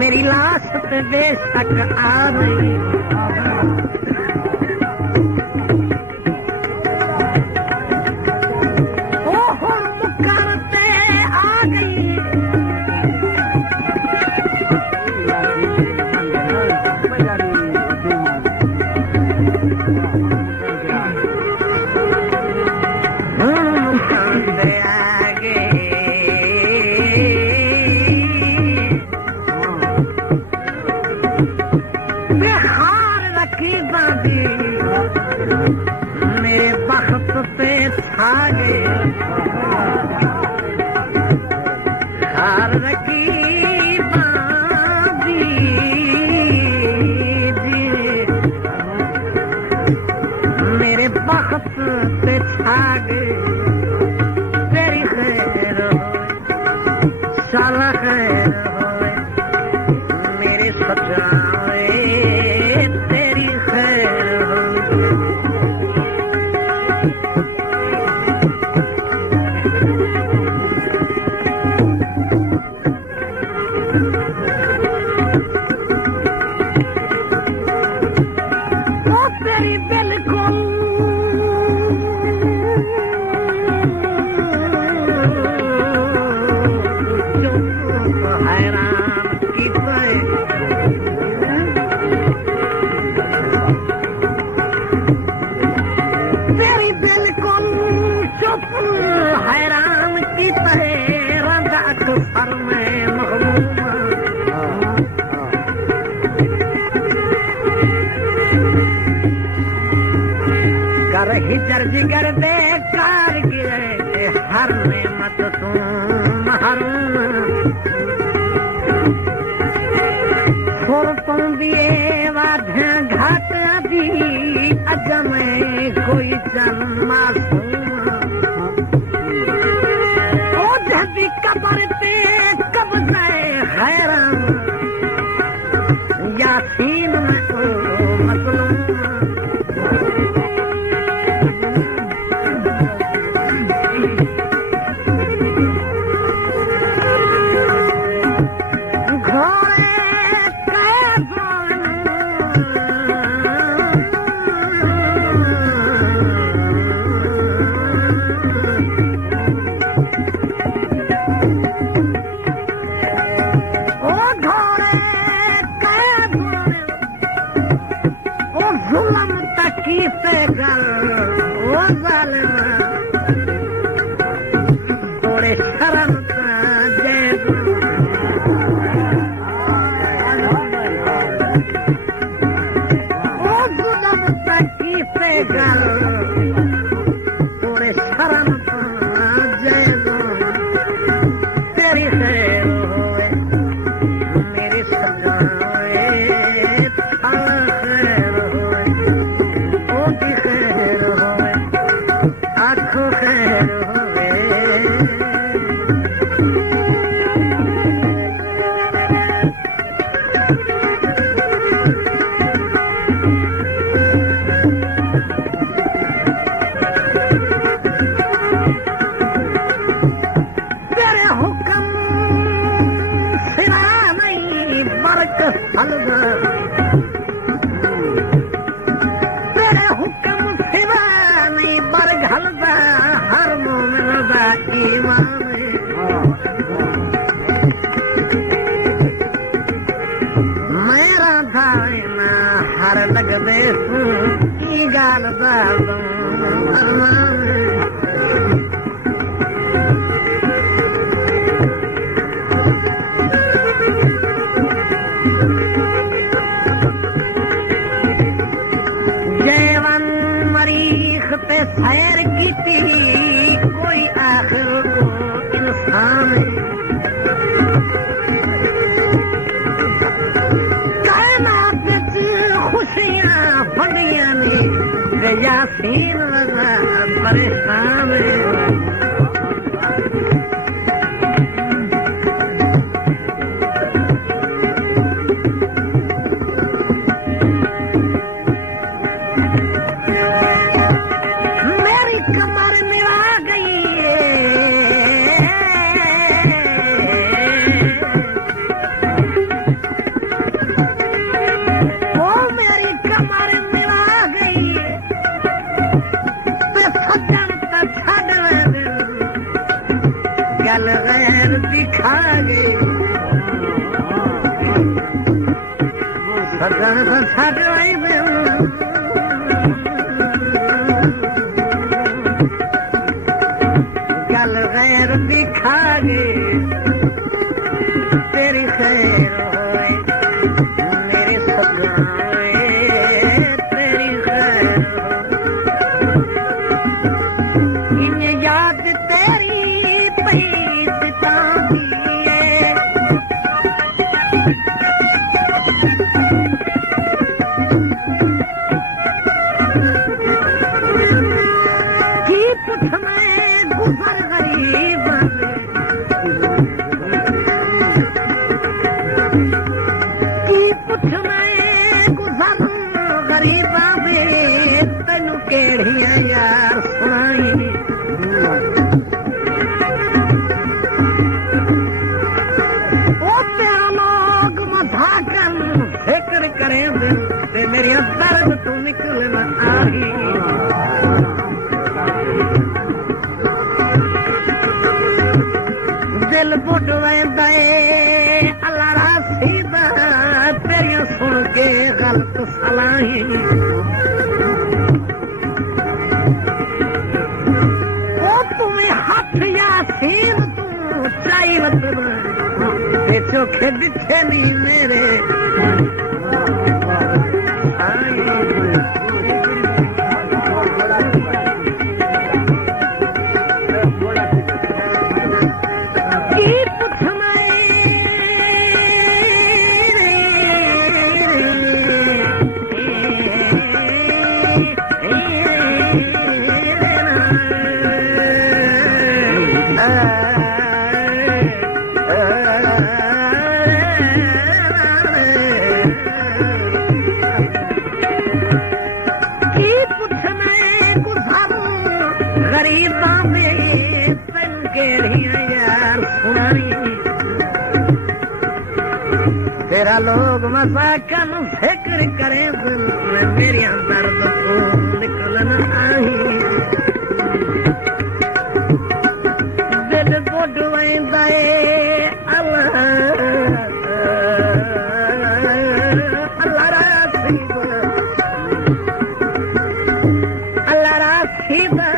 मेरी लाश पे बेशक आ गई ओहो मुकरते आ गई मुकरते आ गए मेरे बख्त पे छा गए हार रकीबा मेरे बख्त पे छा गए तेरी खैर साला खैर मेरे सजाए तेरी खैर हैरान की तरह रंग अक्सर में महबूब कर हिजर जिगर बेकार गिरे हर में मत तुम छोड़ तुम दिए वाध्या घाट दी अज में कोई जन्मा कबर पे कब जाए हैरान यासीन में मतलब थोड़े शर्म से गल थोड़े शर्म जय तेरी खैर होए मेरी सगाए खैर होए ओ की खैर होए आँखों खैर तेरे हुक्म सिवा नहीं बरघलदा हर मोमिन दा ईमान मेरा दाइना हर लगदे की गाल दा अरमान सैर की कोई आखिर को इंसान कायनात खुशियां बड़ियां ने यासीन परेशान गल गैर दिखा गे तेरी खैर होए मेरे सगाए तेरी खैर इन याद तेरी पैसता मेरे दर्द तू निकलना आई दिल बुढ़ वैंदा अल्लाह रासीदा तेरियां सुन के गलत सलाही ओ तुम्हें हाथ यासीन तू चाहिए ते चोखे दिखे नहीं मेरे तेरा लोग मजाकन फिक्र करे मेरी दर्द तू निकलना आई दिल बुढ़ वैंदा अल्लाह रासीदा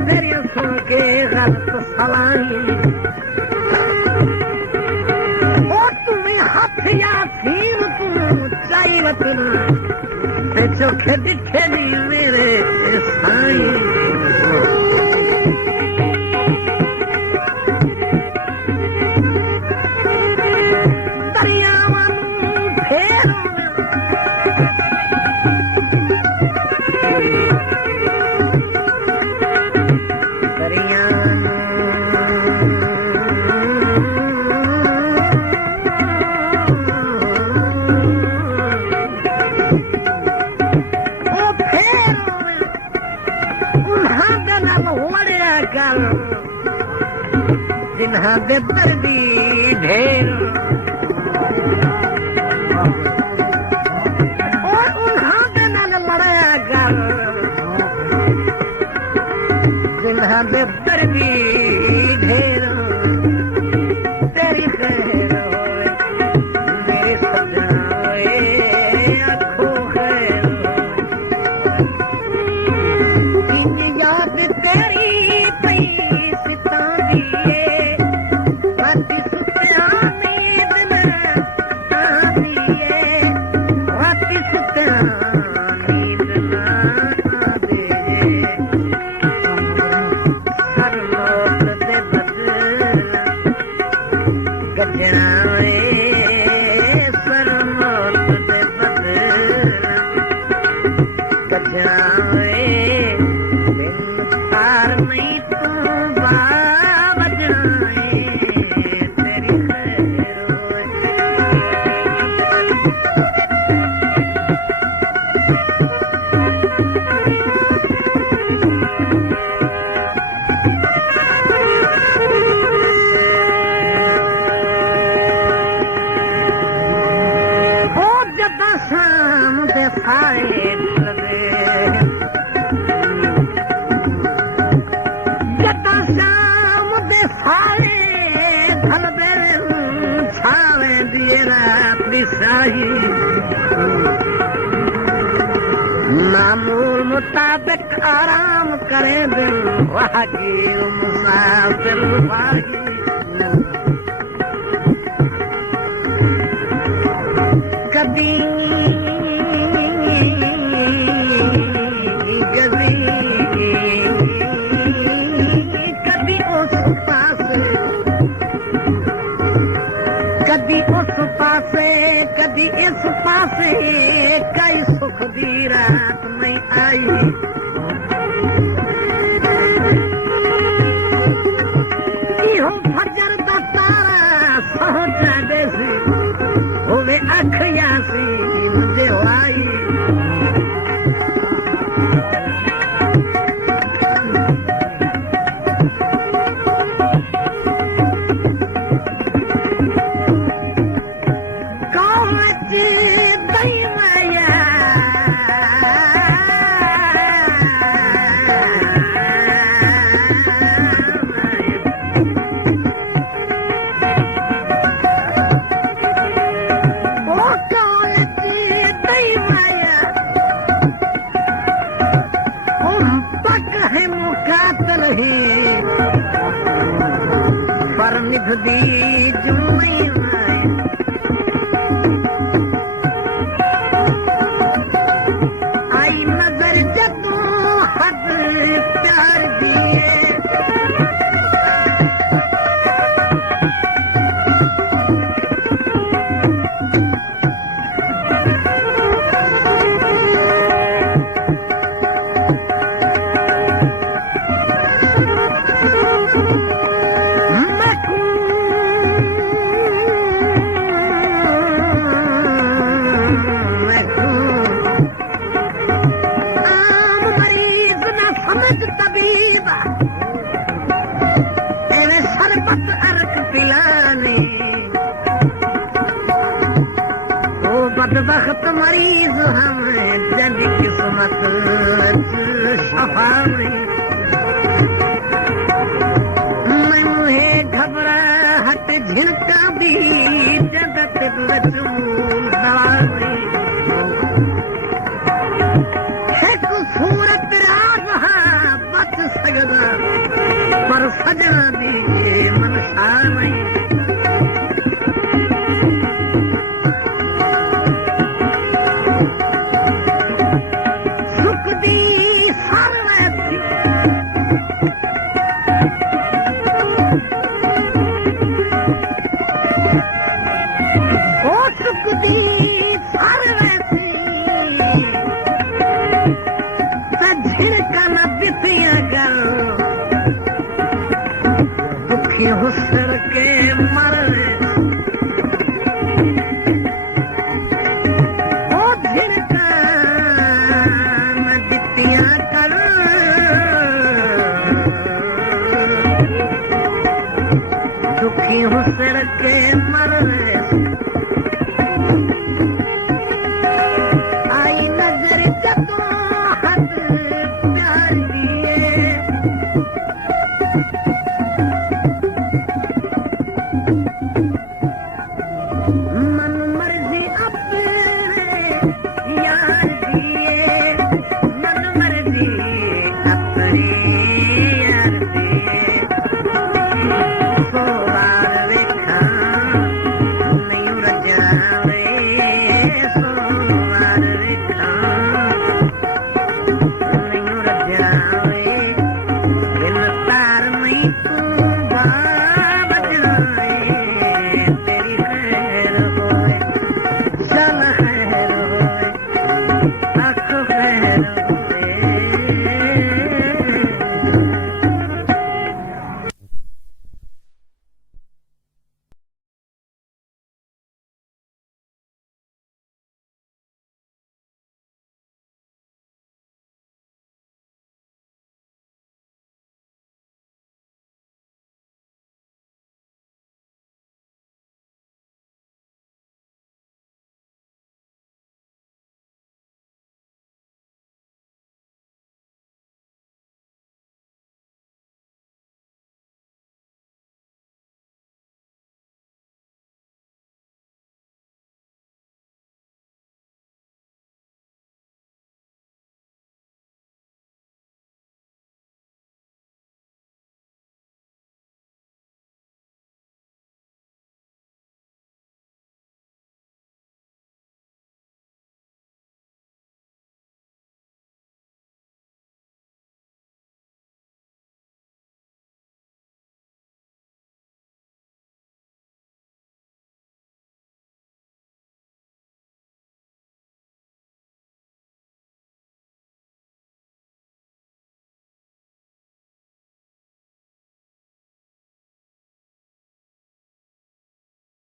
तेरियां सुन के गलत सलाही यासीन तू चाहिए ते चोखे दिखे नहीं मेरे साईं दरियावां फेर जिन्हां दे दर्दी ढेर और उन्हां दे नाल लड़या कर जिन्हां दे दर्दी ढेर तेरी खैर होए मेरे सजाए आँखों खैर इन याद तेरी बजावे बिन तार नहीं तू बजाए तेरी खैर होए। शाम दे साए ढलदे जदा शाम दे साए ढलदे छावे दिए रात दी साही मामूल मुताबिक आराम करे दिल वाही मुसाफिर वाही कभी कभी उस पासे कभी उस पासे कभी इस पासे कई सुख दी रात नहीं आई इहो फजर दा तारा सोचा देसी होवे अखियां सी मुझे आई पर निभ दी जुमई आई नजर जदू हद प्यार दिए बदबख्त मरीज हम जब किस्मत शफा में मैं मुहे घबराहट झिड़का भी जगत दवा में एक सूरत राज बच सकदा पर सजना दी मनसा नहीं हुस्न के मरने ओ झिड़का न दितियां कर दुखी हुस्न के मरने आई नजर जदों हद प्यार दिए तेरी खैर होए चल खैर होए